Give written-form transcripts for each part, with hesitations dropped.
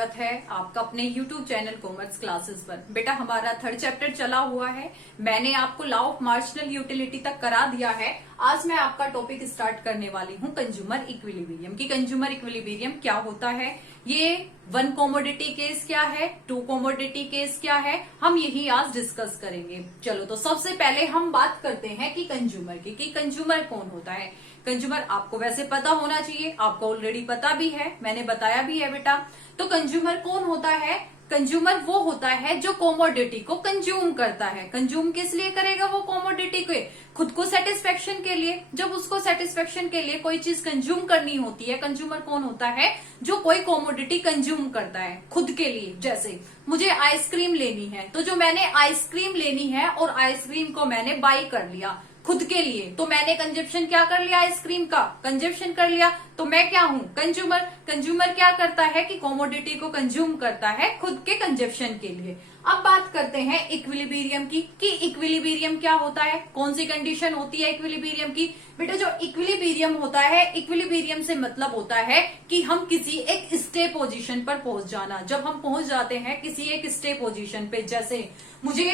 स्वागत है आपका अपने YouTube चैनल कॉमर्स क्लासेस पर। बेटा हमारा थर्ड चैप्टर चला हुआ है। मैंने आपको लॉ ऑफ मार्जिनल यूटिलिटी तक करा दिया है। आज मैं आपका टॉपिक स्टार्ट करने वाली हूँ कंज्यूमर इक्विलिब्रियम की। कंज्यूमर इक्विलिब्रियम क्या होता है, ये वन कमोडिटी केस क्या है, टू कमोडिटी केस क्या है, हम यही आज डिस्कस करेंगे। चलो तो सबसे पहले हम बात करते हैं कि कंज्यूमर की, कि कंज्यूमर कौन होता है। कंज्यूमर आपको वैसे पता होना चाहिए, आपको ऑलरेडी पता भी है, मैंने बताया भी है बेटा। तो कंज्यूमर कौन होता है? कंज्यूमर वो होता है जो कॉमोडिटी को कंज्यूम करता है। कंज्यूम किस लिए करेगा? वो कॉमोडिटी के खुद को सेटिस्फेक्शन के लिए। जब उसको सेटिस्फेक्शन के लिए कोई चीज कंज्यूम करनी होती है, कंज्यूमर कौन होता है? जो कोई कॉमोडिटी कंज्यूम करता है खुद के लिए। जैसे मुझे आइसक्रीम लेनी है, तो जो मैंने आइसक्रीम लेनी है और आइसक्रीम को मैंने बाई कर लिया खुद के लिए, तो मैंने कंजप्शन क्या कर लिया? आइसक्रीम का कंजप्शन कर लिया। तो मैं क्या हूं? कंज्यूमर। कंज्यूमर क्या करता है कि कॉमोडिटी को कंज्यूम करता है खुद के कंजप्शन के लिए। अब बात करते हैं इक्विलिब्रियम की, कि इक्विलिब्रियम क्या होता है, कौन सी कंडीशन होती है इक्विलिब्रियम की। बेटा जो इक्विलिब्रियम होता है, इक्विलिब्रियम से मतलब होता है कि हम किसी एक स्टे पोजीशन पर पहुंच जाना। जब हम पहुंच जाते हैं किसी एक स्टे पोजीशन पे, जैसे मुझे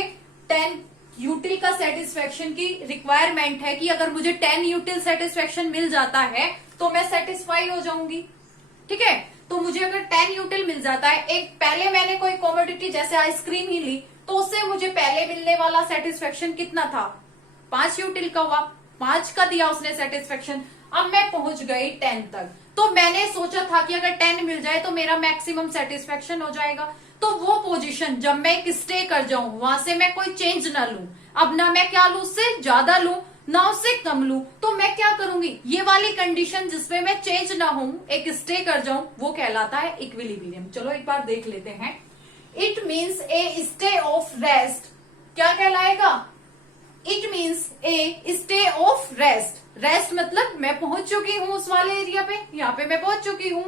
10 यूटिल का सेटिस्फेक्शन की रिक्वायरमेंट है कि अगर मुझे 10 यूटिल सेटिस्फेक्शन मिल जाता है तो मैं सेटिस्फाई हो जाऊंगी। ठीक है, तो मुझे अगर 10 यूटिल मिल जाता है, एक पहले मैंने कोई कमोडिटी जैसे आइसक्रीम ही ली, तो उससे मुझे पहले मिलने वाला सेटिस्फेक्शन कितना था? 5 यूटिल का हुआ, 5 का दिया उसने सेटिस्फेक्शन। अब मैं पहुंच गई 10 तक, तो मैंने सोचा था कि अगर 10 मिल जाए तो मेरा मैक्सिमम सेटिस्फेक्शन हो जाएगा। तो वो पोजीशन जब मैं एक स्टे कर जाऊं, वहां से मैं कोई चेंज ना लूं, अब ना मैं क्या लूं, उससे ज्यादा लूं ना उससे कम लूं, तो मैं क्या करूंगी? ये वाली कंडीशन जिसमें मैं चेंज ना हूं, एक स्टे कर जाऊं, वो कहलाता है इक्विलिब्रियम। चलो एक बार देख लेते हैं। It means A stay of rest. क्या कहलाएगा? It means A stay of rest. Rest मतलब मैं पहुंच चुकी हूं उस वाले एरिया पे, यहाँ पे मैं पहुंच चुकी हूं,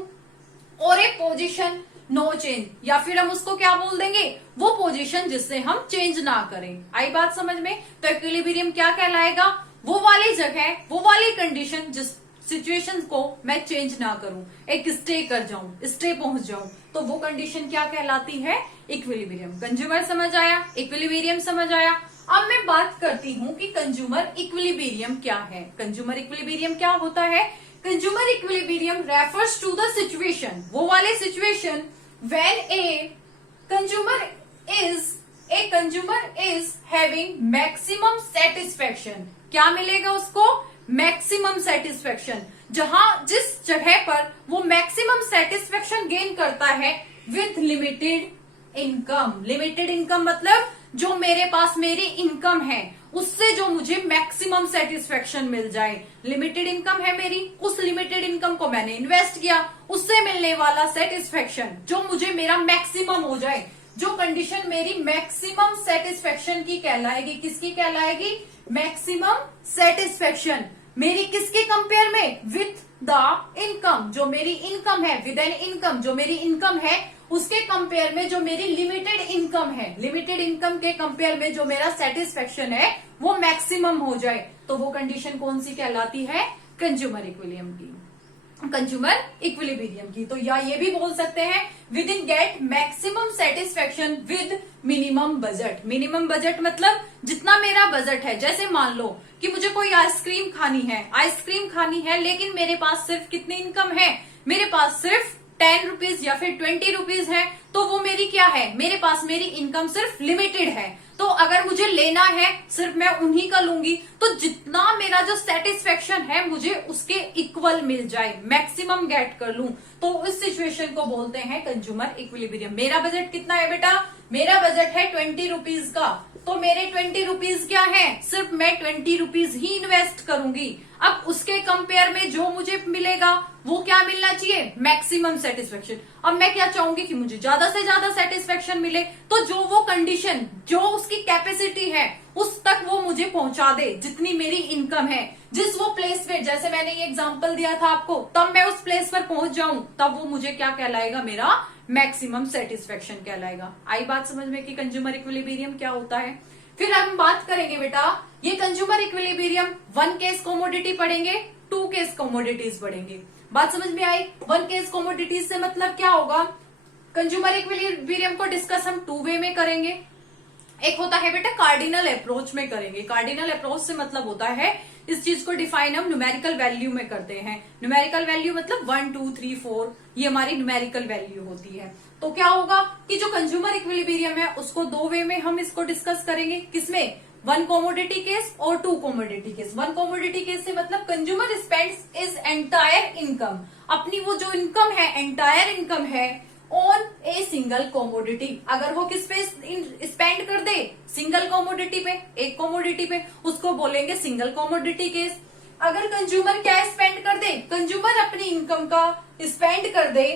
और एक पोजीशन नो चेंज, या फिर हम उसको क्या बोल देंगे? वो पोजीशन जिससे हम चेंज ना करें। आई बात समझ में? तो इक्विलिब्रियम क्या कहलाएगा? वो वाली जगह, वो वाली कंडीशन जिस सिचुएशन को मैं चेंज ना करूं, एक स्टे कर जाऊं, स्टे पहुंच जाऊं, तो वो कंडीशन क्या कहलाती है? इक्विलिब्रियम। कंज्यूमर समझ आया, इक्विलिब्रियम समझ आया। अब मैं बात करती हूं कि कंज्यूमर इक्विलिब्रियम क्या है। कंज्यूमर इक्विलिब्रियम क्या होता है? Consumer equilibrium refers to the situation, वो वाले situation when a consumer is having maximum satisfaction। क्या मिलेगा उसको? Maximum satisfaction. जिस जगह पर वो मैक्सिमम सेटिस्फेक्शन गेन करता है with limited income. Limited income मतलब जो मेरे पास मेरी इनकम है उससे जो मुझे मैक्सिमम सेटिस्फेक्शन मिल जाए। लिमिटेड इनकम है मेरी, उस लिमिटेड इनकम को मैंने इन्वेस्ट किया, उससे मिलने वाला सेटिस्फेक्शन जो मुझे मेरा मैक्सिमम हो जाए, जो कंडीशन मेरी मैक्सिमम सेटिस्फेक्शन की कहलाएगी। किसकी कहलाएगी? Maximum satisfaction. मेरी किसके कंपेयर में? विथ द इनकम, जो मेरी इनकम है, विद एन इनकम, जो मेरी इनकम है उसके कंपेयर में जो मेरी लिमिटेड इनकम है, लिमिटेड इनकम के कंपेयर में जो मेरा सेटिस्फेक्शन है वो मैक्सिमम हो जाए, तो वो कंडीशन कौन सी कहलाती है? कंज्यूमर इक्विलिब्रियम की, कंज्यूमर इक्विलिब्रियम की। तो या ये भी बोल सकते हैं with in get maximum satisfaction with minimum budget. Minimum budget मतलब जितना मेरा बजट है। जैसे मान लो कि मुझे कोई आइसक्रीम खानी है, आइसक्रीम खानी है, लेकिन मेरे पास सिर्फ कितनी इनकम है? मेरे पास सिर्फ 10 रुपीज या फिर 20 रुपीज है, तो वो मेरी क्या है? मेरे पास मेरी इनकम सिर्फ लिमिटेड है, तो अगर मुझे लेना है सिर्फ मैं उन्हीं का लूंगी, तो जितना मेरा जो सेटिस्फेक्शन है मुझे उसके इक्वल मिल जाए, मैक्सिमम गेट कर लूं, तो इस सिचुएशन को बोलते हैं कंज्यूमर इक्विलिब्रियम। मेरा बजट कितना है बेटा? मेरा बजट है 20 रुपीज का, तो मेरे 20 रुपीज क्या है? सिर्फ मैं 20 रुपीज ही इन्वेस्ट करूंगी। अब उसके कंपेयर में जो मुझे मिलेगा वो क्या मिलना चाहिए? Maximum satisfaction. अब मैं क्या चाहूंगी कि मुझे ज्यादा से ज्यादा सेटिस्फेक्शन मिले, तो जो वो कंडीशन, जो उसकी कैपेसिटी है उस तक वो मुझे पहुंचा दे, जितनी मेरी इनकम है, जिस वो प्लेस पे, जैसे मैंने ये एग्जांपल दिया था आपको, तब मैं उस प्लेस पर पहुंच जाऊं, तब वो मुझे क्या कहलाएगा? मेरा मैक्सिमम सेटिस्फेक्शन कहलाएगा। आई बात समझ में कि कंज्यूमर इक्विलिब्रियम क्या होता है? फिर हम बात करेंगे बेटा, ये कंज्यूमर इक्विलिब्रियम 1 केस कमोडिटी पढ़ेंगे, 2 केस कमोडिटीज पढ़ेंगे। बात समझ में आई? 1 केस कमोडिटीज से मतलब क्या होगा? कंज्यूमर इक्विलिब्रियम को डिस्कस हम टू वे में करेंगे। एक होता है बेटा कार्डिनल अप्रोच में करेंगे। कार्डिनल अप्रोच से मतलब होता है इस चीज को डिफाइन हम न्यूमेरिकल वैल्यू में करते हैं। न्यूमेरिकल वैल्यू मतलब 1 2 3 4 ये हमारी न्यूमेरिकल वैल्यू होती है। तो क्या होगा कि जो कंज्यूमर इक्विलिब्रियम है उसको दो वे में हम इसको डिस्कस करेंगे। किसमें? वन कमोडिटी केस और two commodity case. One commodity case से मतलब consumer spends is entire income, अपनी वो जो इनकम है एंटायर इनकम है ऑन ए सिंगल कमोडिटी। अगर वो किस पे स्पेंड कर दे? सिंगल कमोडिटी पे, एक कमोडिटी पे, उसको बोलेंगे सिंगल कमोडिटी केस। अगर कंज्यूमर क्या स्पेंड कर दे? कंज्यूमर अपनी इनकम का स्पेंड कर दे,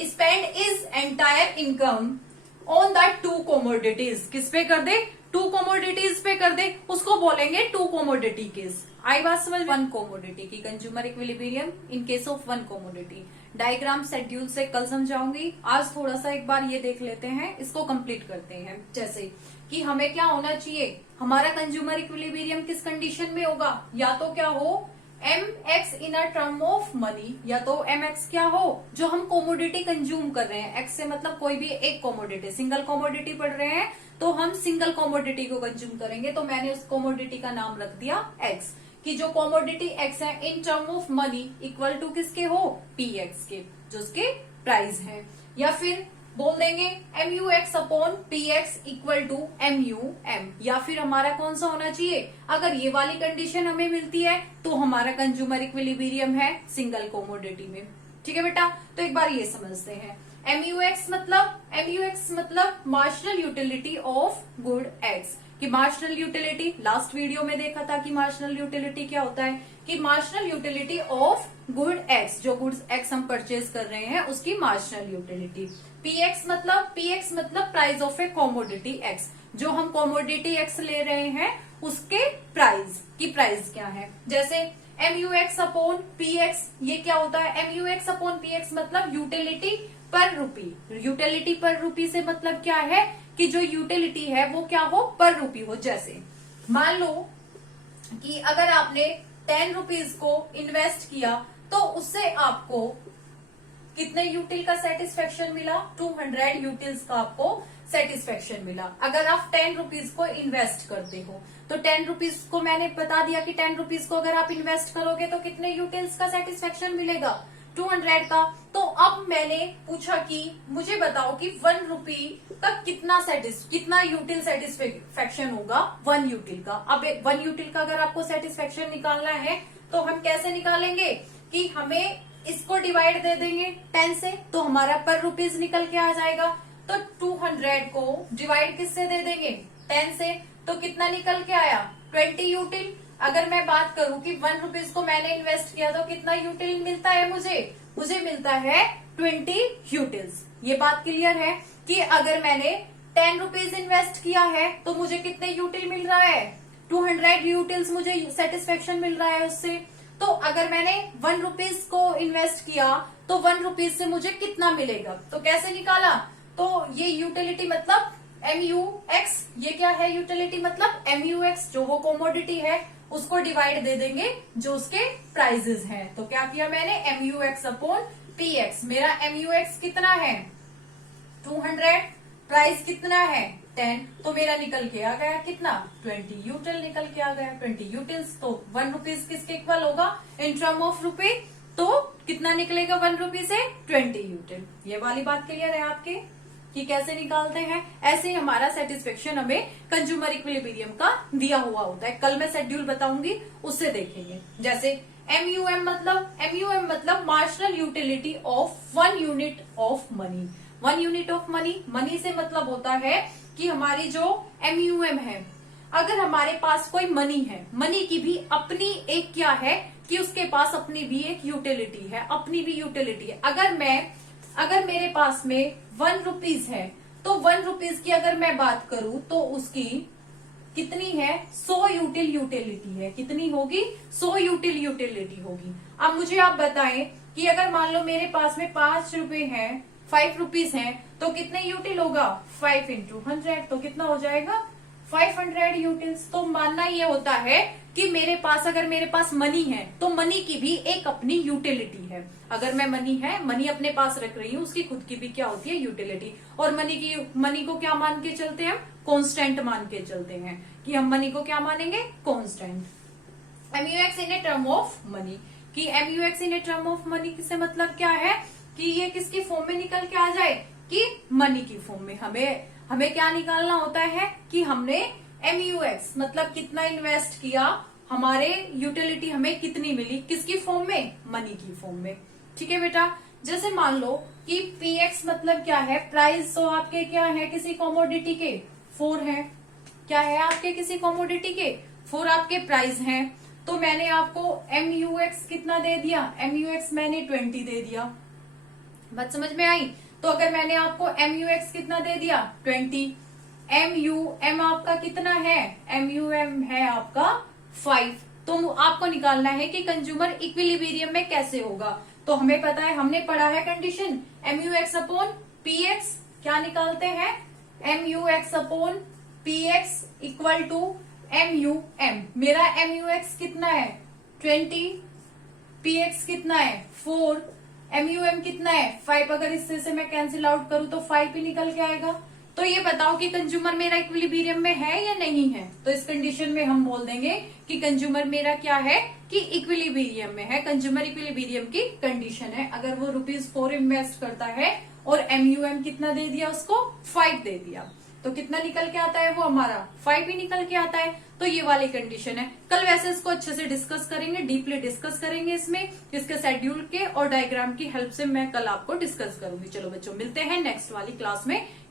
spend is entire income on the two commodities. किस पे कर दे? टू कमोडिटीज पे कर दे, उसको बोलेंगे टू कमोडिटी केस। आई बात समझ? वन कमोडिटी की consumer equilibrium in case of one commodity. Diagram schedule से कल समझाऊंगी, आज थोड़ा सा एक बार ये देख लेते हैं, इसको कंप्लीट करते हैं। जैसे कि हमें क्या होना चाहिए, हमारा कंज्यूमर इक्विलिब्रियम किस कंडीशन में होगा? या तो क्या हो mx in a term of money, या तो mx क्या हो जो हम कोमोडिटी कंज्यूम कर रहे हैं। x से मतलब कोई भी एक कोमोडिटी, सिंगल कोमोडिटी पढ़ रहे हैं तो हम सिंगल कोमोडिटी को कंज्यूम करेंगे। तो मैंने उस कोमोडिटी का नाम रख दिया x, कि जो कोमोडिटी x है in term of money equal to किसके हो? px के, जो उसके प्राइस है। या फिर बोल देंगे MUX upon PX equal to MUM। या फिर हमारा कौन सा होना चाहिए? अगर ये वाली कंडीशन हमें मिलती है तो हमारा कंज्यूमर इक्विलिब्रियम है सिंगल कोमोडिटी में। ठीक है बेटा, तो एक बार ये समझते हैं। MUX मतलब marginal utility of good X। कि मार्जिनल यूटिलिटी लास्ट वीडियो में देखा था कि मार्जिनल यूटिलिटी क्या होता है, कि marginal utility of good X, जो गुड्स X हम परचेज कर रहे हैं उसकी मार्जिनल यूटिलिटी। PX मतलब price of A commodity X, जो हम कॉमोडिटी X ले रहे हैं उसके प्राइस की प्राइस क्या है। जैसे MUX अपॉन PX, ये क्या होता है? MUX अपॉन PX मतलब यूटिलिटी पर रूपी। यूटिलिटी पर रूपी से मतलब क्या है कि जो यूटिलिटी है वो क्या हो? पर रूपी हो। जैसे मान लो कि अगर आपने 10 रुपीज को इन्वेस्ट किया तो उससे आपको कितने यूटिल का सेटिस्फेक्शन मिला? 200 यूटिल्स का आपको सेटिस्फेक्शन मिला। अगर आप 10 रुपीज को इन्वेस्ट करते हो तो 10 रुपीज को मैंने बता दिया कि 10 रुपीज को अगर आप इन्वेस्ट करोगे तो कितने यूटिल्स का सेटिस्फेक्शन मिलेगा? 200 का। तो अब मैंने पूछा कि मुझे बताओ कि 1 रुपी का कितना यूटिल सेटिस्फेक्शन होगा 1 यूटिल का। अब 1 यूटिल का अगर आपको सेटिस्फेक्शन निकालना है तो हम कैसे निकालेंगे कि हमें इसको डिवाइड दे देंगे 10 से, तो हमारा पर रुपीज निकल के आ जाएगा। तो 200 को डिवाइड किससे दे देंगे? 10 से, तो कितना निकल के आया? 20 यूटिल। अगर मैं बात करूं कि 1 रुपीज को मैंने इन्वेस्ट किया तो कितना यूटिल मिलता है मुझे मिलता है 20 यूटिल्स। ये बात क्लियर है कि अगर मैंने 10 रुपीज इन्वेस्ट किया है तो मुझे कितने यूटिल मिल रहा है? 200 यूटिल्स मुझे सेटिस्फेक्शन मिल रहा है उससे। तो अगर मैंने 1 रुपीज को इन्वेस्ट किया तो 1 रुपीज से मुझे कितना मिलेगा? तो कैसे निकाला? तो ये यूटिलिटी मतलब MUX, ये क्या है? यूटिलिटी मतलब MUX, जो वो कोमोडिटी है उसको डिवाइड दे देंगे जो उसके प्राइजेस हैं। तो क्या किया मैंने? MUX upon PX। मेरा MUX कितना है? 200। प्राइस कितना है? 10। तो मेरा निकल के आ गया कितना? 20 यूटिल निकल के आ गया। 20 यूटिल्स, तो 1 रुपीज किसके इक्वल होगा इन टर्म ऑफ रुपी? तो कितना निकलेगा 1 रुपी से? 20 यूटिल। ये वाली बात क्लियर है आपके कि कैसे निकालते हैं? ऐसे ही हमारा सेटिस्फेक्शन हमें कंज्यूमर इक्विलिब्रियम का दिया हुआ होता है। कल मैं शेड्यूल बताऊंगी, उससे देखेंगे। जैसे MUM मतलब marginal utility of 1 unit of money. 1 unit of money से मतलब होता है कि हमारी जो MUM है, अगर हमारे पास कोई मनी है, मनी की भी अपनी एक क्या है कि उसके पास अपनी भी एक यूटिलिटी है, अपनी भी यूटिलिटी है। अगर मेरे पास में 1 रुपीज है तो 1 रुपीज की अगर मैं बात करूं तो उसकी कितनी है? 100 यूटिलिटी है। कितनी होगी? 100 यूटिलिटी होगी। अब मुझे आप बताएं कि अगर मान लो मेरे पास में 5 रुपए हैं, 5 रुपीज हैं, तो कितने यूटिल होगा? 5 × 100, तो कितना हो जाएगा? 500 यूटिल्स। तो मानना ये होता है कि अगर मेरे पास मनी है तो मनी की भी एक अपनी यूटिलिटी है। अगर मैं मनी अपने पास रख रही हूँ, उसकी खुद की भी क्या होती है, यूटिलिटी। और मनी को क्या मान के चलते हैं हम, कांस्टेंट मान के चलते हैं कि हम मनी को क्या मानेंगे, constant. MUX in a term of money, कि MUX in a term of money से मतलब क्या है कि ये किसकी फॉर्म में निकल के आ जाए, कि मनी की फॉर्म में। हमें क्या निकालना होता है कि हमने MUX मतलब कितना इन्वेस्ट किया, हमारे यूटिलिटी हमें कितनी मिली, किसकी फॉर्म में, मनी की फॉर्म में। ठीक है बेटा, जैसे मान लो कि PX मतलब क्या है, प्राइस तो आपके क्या है किसी कॉमोडिटी के, 4 है। क्या है आपके किसी कॉमोडिटी के, 4 आपके प्राइस हैं। तो मैंने आपको MUX कितना दे दिया, MUX मैंने 20 दे दिया। बात समझ में आई। तो अगर मैंने आपको MUX कितना दे दिया, 20, MUM आपका कितना है, MUM है आपका 5। तो आपको निकालना है कि कंज्यूमर इक्विलिब्रियम में कैसे होगा। तो हमें पता है, हमने पढ़ा है कंडीशन, MUX अपॉन PX क्या निकालते हैं, MUX upon PX equal to MUM। मेरा MUX कितना है 20, PX कितना है 4, MUM कितना है 5। अगर इससे से मैं कैंसिल आउट करूं तो 5 ही निकल के आएगा। तो ये बताओ कि कंज्यूमर मेरा इक्विलिब्रियम में है या नहीं है। तो इस कंडीशन में हम बोल देंगे कि कंज्यूमर मेरा क्या है, कि इक्विलिब्रियम में है। कंज्यूमर इक्विलिब्रियम की कंडीशन है। अगर वो ₹4 इन्वेस्ट करता है और MUM कितना दे दिया उसको, 5 दे दिया, तो कितना निकल के आता है वो हमारा, 5 ही निकल के आता है। तो ये वाली कंडीशन है। कल वैसे इसको अच्छे से डिस्कस करेंगे, डीपली डिस्कस करेंगे इसमें, इसके शेड्यूल के और डायग्राम की हेल्प से मैं कल आपको डिस्कस करूंगी। चलो बच्चों, मिलते हैं नेक्स्ट वाली क्लास में।